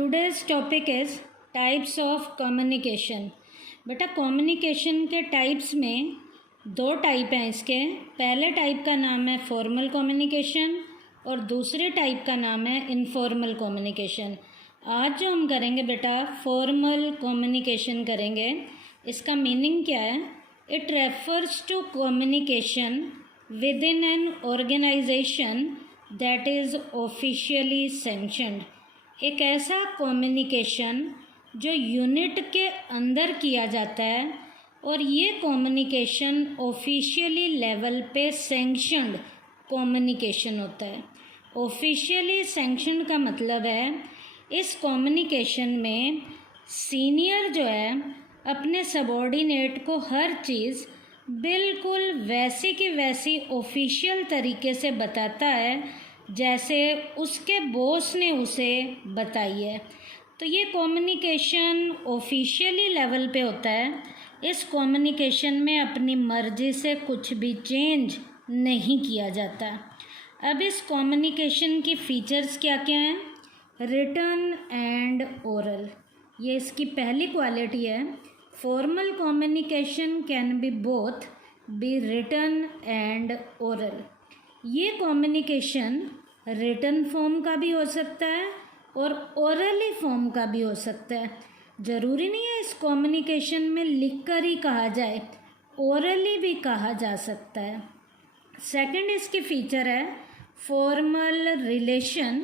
Today's topic is types of communication. बेटा communication के types में दो टाइप हैं इसके। पहले टाइप का नाम है फॉर्मल कम्युनिकेशन और दूसरे टाइप का नाम है इनफॉर्मल कम्युनिकेशन। आज जो हम करेंगे बेटा फॉर्मल कम्युनिकेशन करेंगे। इसका मीनिंग क्या है? It refers to communication with in an organization that is officially sanctioned. एक ऐसा कम्युनिकेशन जो यूनिट के अंदर किया जाता है और ये कम्युनिकेशन ऑफिशियली लेवल पे सैंक्शनड कम्युनिकेशन होता है। ऑफिशियली सैंक्शनड का मतलब है इस कम्युनिकेशन में सीनियर जो है अपने सबॉर्डिनेट को हर चीज़ बिल्कुल वैसी की वैसी ऑफिशियल तरीके से बताता है जैसे उसके बॉस ने उसे बताई है। तो ये कम्युनिकेशन ऑफिशियली लेवल पे होता है। इस कम्युनिकेशन में अपनी मर्जी से कुछ भी चेंज नहीं किया जाता। अब इस कम्युनिकेशन की फीचर्स क्या क्या हैं? रिटन एंड ओरल, ये इसकी पहली क्वालिटी है। Formal communication can be both be written and oral. ये कम्युनिकेशन रिटन फॉर्म का भी हो सकता है और ओरली फॉर्म का भी हो सकता है। ज़रूरी नहीं है इस कम्युनिकेशन में लिखकर ही कहा जाए, ओरली भी कहा जा सकता है। सेकंड इसकी फीचर है formal relation.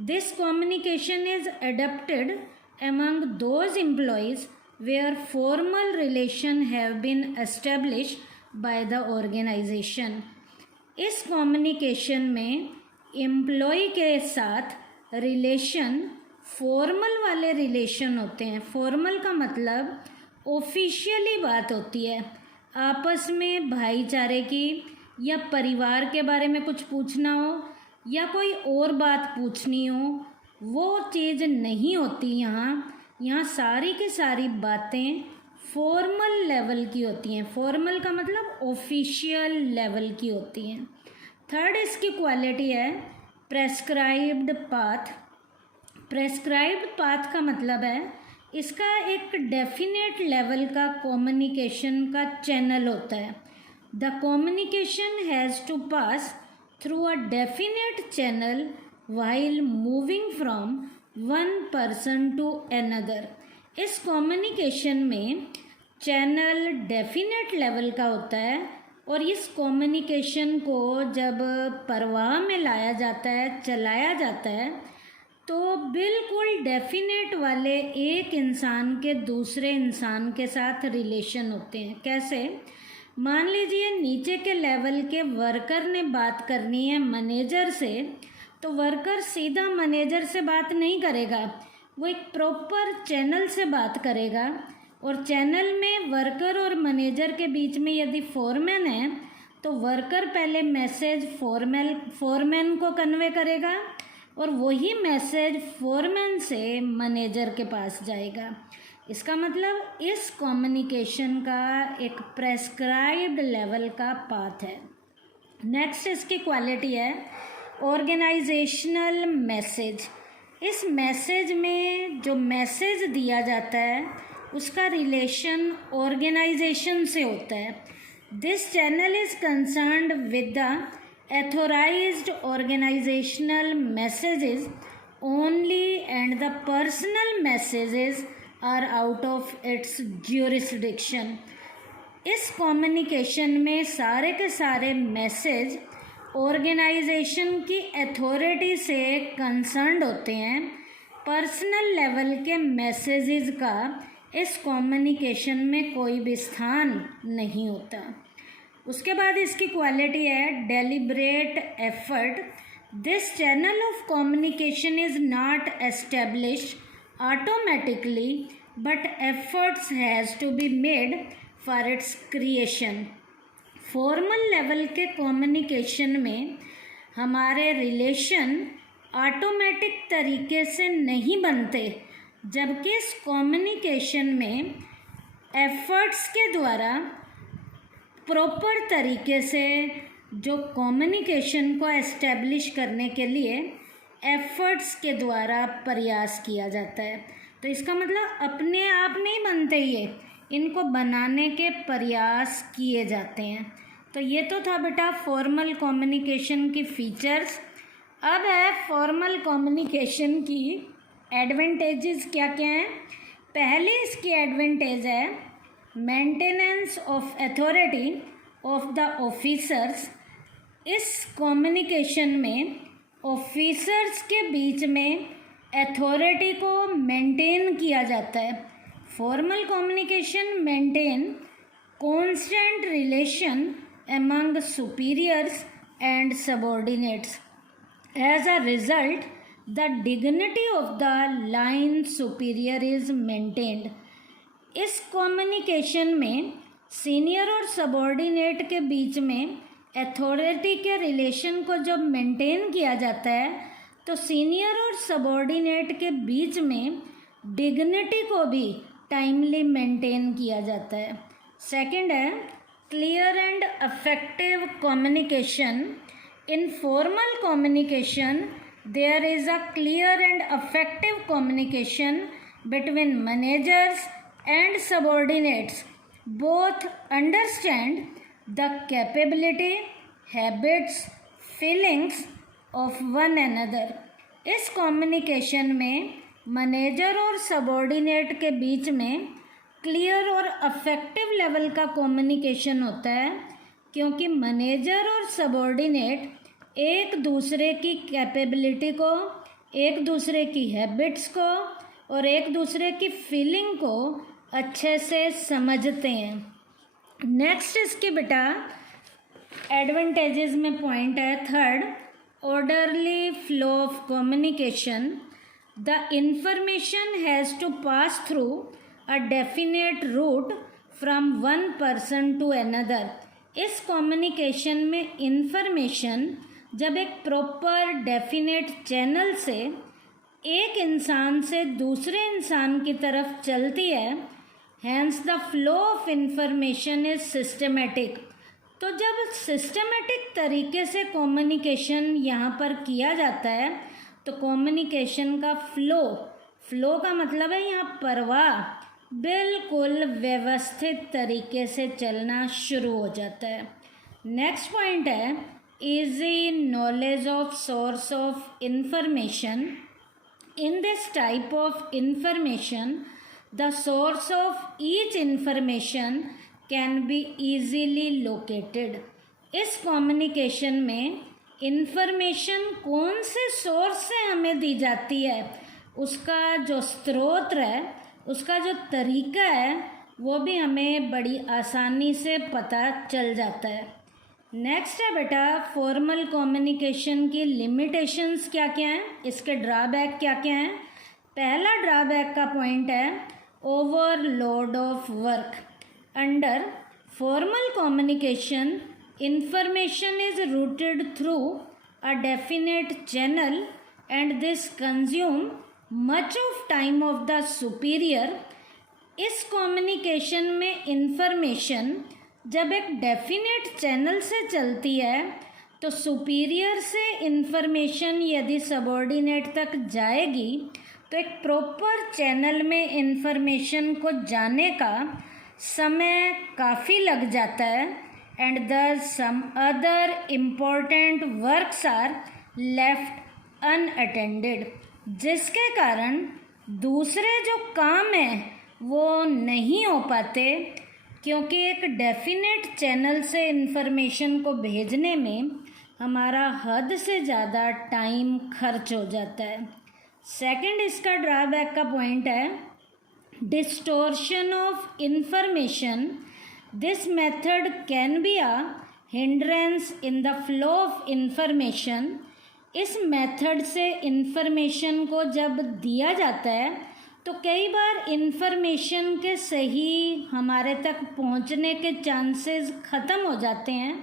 This communication is adapted among those employees where formal relation have been established by the organization। इस कम्युनिकेशन में एम्प्लॉय के साथ रिलेशन फॉर्मल वाले रिलेशन होते हैं। फॉर्मल का मतलब ऑफिशियली बात होती है, आपस में भाईचारे की या परिवार के बारे में कुछ पूछना हो या कोई और बात पूछनी हो, वो चीज़ नहीं होती। यहाँ सारी की सारी बातें फॉर्मल लेवल की होती हैं। फॉर्मल का मतलब ऑफिशियल लेवल की होती हैं। थर्ड इसकी क्वालिटी है प्रेस्क्राइब्ड पाथ। प्रेस्क्राइब्ड पाथ का मतलब है इसका एक डेफिनेट लेवल का कम्युनिकेशन का चैनल होता है। The communication has to pass through a definite channel while moving from one person to another। इस कम्युनिकेशन में चैनल डेफिनेट लेवल का होता है और इस कम्युनिकेशन को जब प्रवाह में लाया जाता है, चलाया जाता है, तो बिल्कुल डेफिनेट वाले एक इंसान के दूसरे इंसान के साथ रिलेशन होते हैं। कैसे? मान लीजिए नीचे के लेवल के वर्कर ने बात करनी है मैनेजर से, तो वर्कर सीधा मैनेजर से बात नहीं करेगा, वो एक प्रॉपर चैनल से बात करेगा। और चैनल में वर्कर और मैनेजर के बीच में यदि फोरमैन है तो वर्कर पहले मैसेज फोरमैन को कन्वे करेगा और वही मैसेज फोरमैन से मैनेजर के पास जाएगा। इसका मतलब इस कम्युनिकेशन का एक प्रेस्क्राइब्ड लेवल का पाथ है। नेक्स्ट इसकी क्वालिटी है ऑर्गेनाइजेशनल मैसेज। इस मैसेज में जो मैसेज दिया जाता है उसका रिलेशन ऑर्गेनाइजेशन से होता है। This channel is concerned with the authorised organisational messages only and the personal messages are out of its jurisdiction. इस कम्युनिकेशन में सारे के सारे मैसेज ऑर्गेनाइजेशन की अथॉरिटी से कंसर्न्ड होते हैं। पर्सनल लेवल के मैसेजेस का इस कम्युनिकेशन में कोई भी स्थान नहीं होता। उसके बाद इसकी क्वालिटी है deliberate effort. This channel of communication is not established automatically but efforts has to be made for its creation. Formal level के कम्युनिकेशन में हमारे रिलेशन ऑटोमेटिक तरीके से नहीं बनते, जबकि इस कम्युनिकेशन में एफर्ट्स के द्वारा प्रॉपर तरीके से जो कम्युनिकेशन को एस्टेब्लिश करने के लिए एफर्ट्स के द्वारा प्रयास किया जाता है। तो इसका मतलब अपने आप नहीं बनते, ये इनको बनाने के प्रयास किए जाते हैं। तो ये तो था बेटा फॉर्मल कम्युनिकेशन की फीचर्स। अब है फॉर्मल कम्युनिकेशन की एडवांटेजेस क्या क्या हैं। पहले इसकी एडवांटेज है maintenance of authority of the officers. इस कम्युनिकेशन में ऑफिसर्स के बीच में अथॉरिटी को मेंटेन किया जाता है। Formal communication maintain constant relation among superiors and subordinates. As a result, the dignity of the line superior is maintained. इस कम्युनिकेशन में सीनियर और सबॉर्डिनेट के बीच में अथॉरिटी के रिलेशन को जब मेंटेन किया जाता है तो सीनियर और सबॉर्डिनेट के बीच में डिग्निटी को भी टाइमली मेंटेन किया जाता है। सेकंड है clear and effective communication. In formal communication, there is a clear and effective communication between managers and subordinates. Both understand the capability, habits, feelings of one another. इस communication में manager और subordinate के बीच में clear और affective level का communication होता है, क्योंकि मैनेजर और सबॉर्डिनेट एक दूसरे की कैपेबिलिटी को, एक दूसरे की हैबिट्स को और एक दूसरे की फीलिंग को अच्छे से समझते हैं। नेक्स्ट इसके बेटा एडवांटेजेस में पॉइंट है third, orderly flow of communication. The information has to pass through a definite route from one person to another. इस कम्युनिकेशन में इंफॉर्मेशन जब एक प्रॉपर डेफिनेट चैनल से एक इंसान से दूसरे इंसान की तरफ चलती है, hence the flow of information is systematic. तो जब सिस्टमेटिक तरीके से कम्युनिकेशन यहाँ पर किया जाता है तो कम्युनिकेशन का फ्लो का मतलब है यहाँ प्रवाह बिल्कुल व्यवस्थित तरीके से चलना शुरू हो जाता है। नेक्स्ट पॉइंट है easy knowledge of source of information. In this type of information the source of each information can be easily located. इस कम्युनिकेशन में इंफॉर्मेशन कौन से सोर्स से हमें दी जाती है, उसका जो स्रोत है, उसका जो तरीका है, वो भी हमें बड़ी आसानी से पता चल जाता है। नेक्स्ट है बेटा फॉर्मल कम्युनिकेशन की लिमिटेशंस क्या क्या हैं, इसके ड्रॉबैक क्या क्या हैं। पहला ड्रॉबैक का पॉइंट है overload of work. Under formal communication information is routed through a definite channel and this consume much of time of the superior. इस कम्युनिकेशन में इंफॉर्मेशन जब एक डेफिनेट चैनल से चलती है तो सुपीरियर से इंफॉर्मेशन यदि सबॉर्डिनेट तक जाएगी तो एक प्रॉपर चैनल में इंफॉर्मेशन को जाने का समय काफ़ी लग जाता है and thus some other important works are left unattended, जिसके कारण दूसरे जो काम हैं वो नहीं हो पाते, क्योंकि एक डेफिनेट चैनल से इंफॉर्मेशन को भेजने में हमारा हद से ज़्यादा टाइम खर्च हो जाता है। सेकंड इसका ड्रॉबैक का पॉइंट है distortion of information. This method can be a hindrance in the flow of information. इस मेथड से इंफॉर्मेशन को जब दिया जाता है तो कई बार इंफॉर्मेशन के सही हमारे तक पहुंचने के चांसेस ख़त्म हो जाते हैं,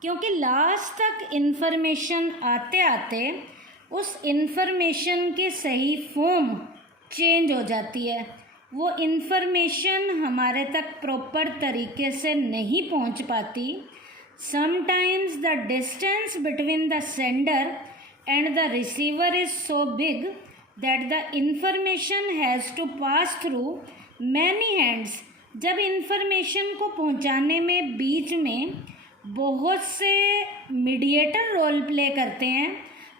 क्योंकि लास्ट तक इंफॉर्मेशन आते आते उस इंफॉर्मेशन की सही फॉर्म चेंज हो जाती है, वो इंफॉर्मेशन हमारे तक प्रॉपर तरीके से नहीं पहुंच पाती। Sometimes the distance between the sender and the receiver is so big that the information has to pass through many hands. जब इंफॉर्मेशन को पहुंचाने में बीच में बहुत से मीडिएटर रोल प्ले करते हैं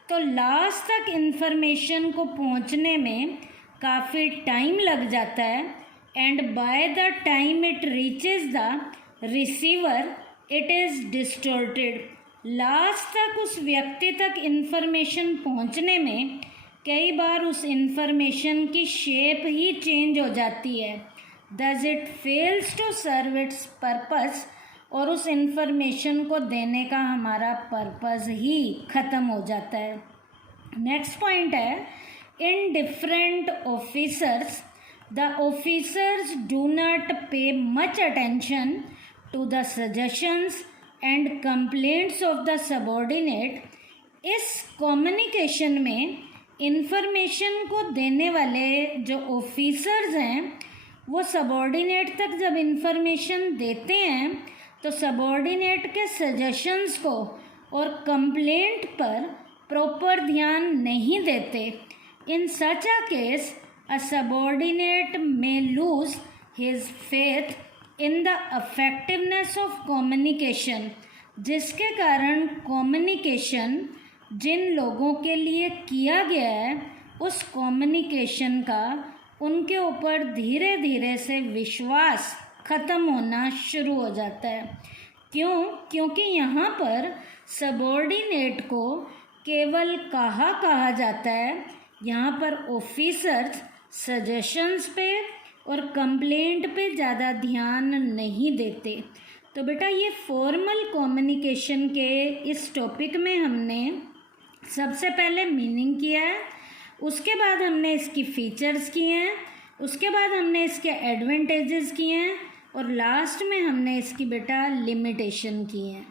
तो लास्ट तक इंफॉर्मेशन को पहुंचने में काफ़ी टाइम लग जाता है and by the time it reaches the receiver it is distorted. Last तक उस व्यक्ति तक इंफॉर्मेशन पहुंचने में कई बार उस इंफॉर्मेशन की शेप ही चेंज हो जाती है. Thus it fails to serve its purpose, और उस इंफॉर्मेशन को देने का हमारा पर्पस ही ख़त्म हो जाता है. नेक्स्ट पॉइंट है indifferent officers the officers do not pay much attention to the suggestions and complaints of the subordinate. इस कम्युनिकेशन में इंफॉर्मेशन को देने वाले जो ऑफिसर्स हैं वो सबॉर्डिनेट तक जब इंफॉर्मेशन देते हैं तो सबॉर्डिनेट के सजेशंस को और कंप्लेंट पर प्रॉपर ध्यान नहीं देते. In such a case a subordinate may lose his faith in the effectiveness of communication, जिसके कारण कम्युनिकेशन जिन लोगों के लिए किया गया है उस कम्युनिकेशन का उनके ऊपर धीरे धीरे से विश्वास ख़त्म होना शुरू हो जाता है. क्योंकि यहाँ पर सबॉर्डिनेट को केवल कहा जाता है. यहाँ पर ऑफिसर्स सजेशंस पे और कंप्लेंट पे ज़्यादा ध्यान नहीं देते. तो बेटा ये फॉर्मल कम्युनिकेशन के इस टॉपिक में हमने सबसे पहले मीनिंग किया है, उसके बाद हमने इसकी फीचर्स किए हैं, उसके बाद हमने इसके एडवांटेजेस किए हैं और लास्ट में हमने इसकी बेटा लिमिटेशन की हैं.